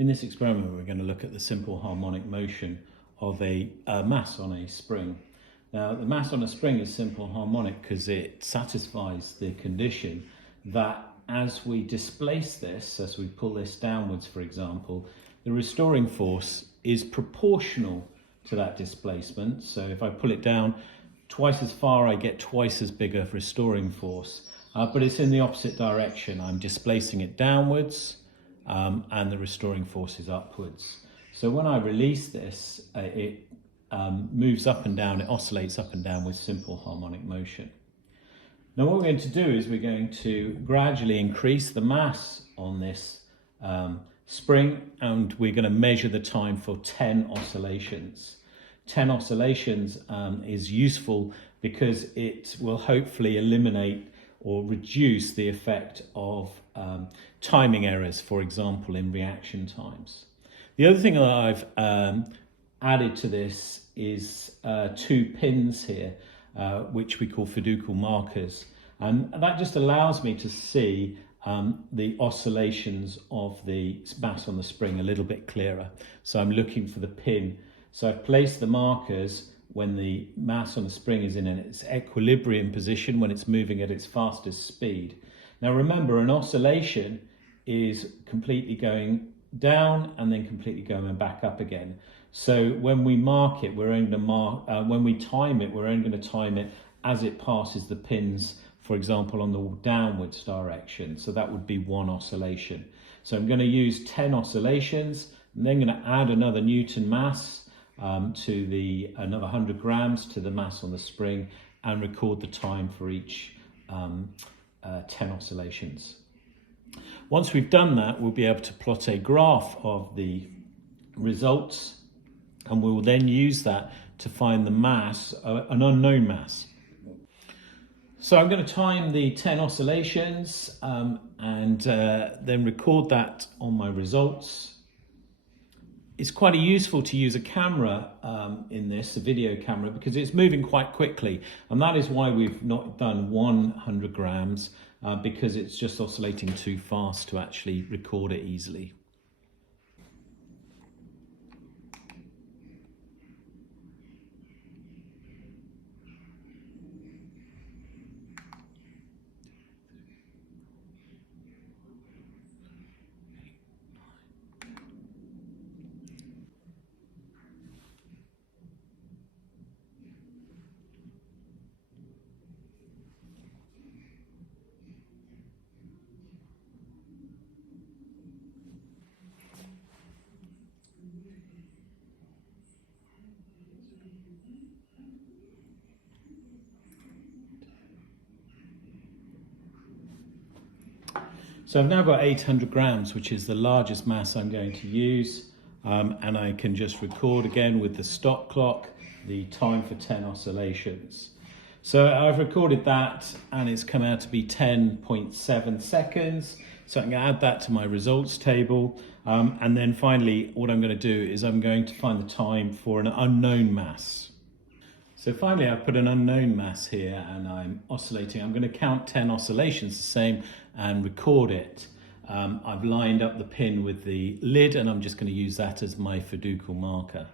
In this experiment, we're going to look at the simple harmonic motion of a mass on a spring. Now, the mass on a spring is simple harmonic because it satisfies the condition that as we displace this, as we pull this downwards, for example, the restoring force is proportional to that displacement. So if I pull it down twice as far, I get twice as big a restoring force, but it's in the opposite direction. I'm displacing it downwards, and the restoring force is upwards. So when I release this, it moves up and down, it oscillates up and down with simple harmonic motion. Now what we're going to do is we're going to gradually increase the mass on this spring, and we're going to measure the time for 10 oscillations. 10 oscillations is useful because it will hopefully eliminate or reduce the effect of timing errors, for example, in reaction times. The other thing that I've added to this is 2 pins here, which we call fiducial markers. And that just allows me to see the oscillations of the mass on the spring a little bit clearer. So I'm looking for the pin. So I've placed the markers when the mass on the spring is in its equilibrium position, when it's moving at its fastest speed. Now remember, an oscillation is completely going down and then completely going back up again. So when we mark it, we're only going to mark, when we time it, we're only going to time it as it passes the pins, for example, on the downwards direction. So that would be 1 oscillation. So I'm going to use 10 oscillations, and then going to add another Newton mass to another 100 grams to the mass on the spring, and record the time for each 10 oscillations. Once we've done that, we'll be able to plot a graph of the results, and we will then use that to find the mass, an unknown mass. So I'm going to time the 10 oscillations and then record that on my results. It's quite useful to use a camera in this, a video camera, because it's moving quite quickly. And that is why we've not done 100 grams, because it's just oscillating too fast to actually record it easily. So I've now got 800 grams, which is the largest mass I'm going to use. And I can just record again with the stop clock the time for 10 oscillations. So I've recorded that, and it's come out to be 10.7 seconds. So I can add that to my results table. And then finally, what I'm going to do is I'm going to find the time for an unknown mass. So finally, I've put an unknown mass here, and I'm oscillating. I'm going to count 10 oscillations the same and record it. I've lined up the pin with the lid, and I'm just going to use that as my fiducial marker.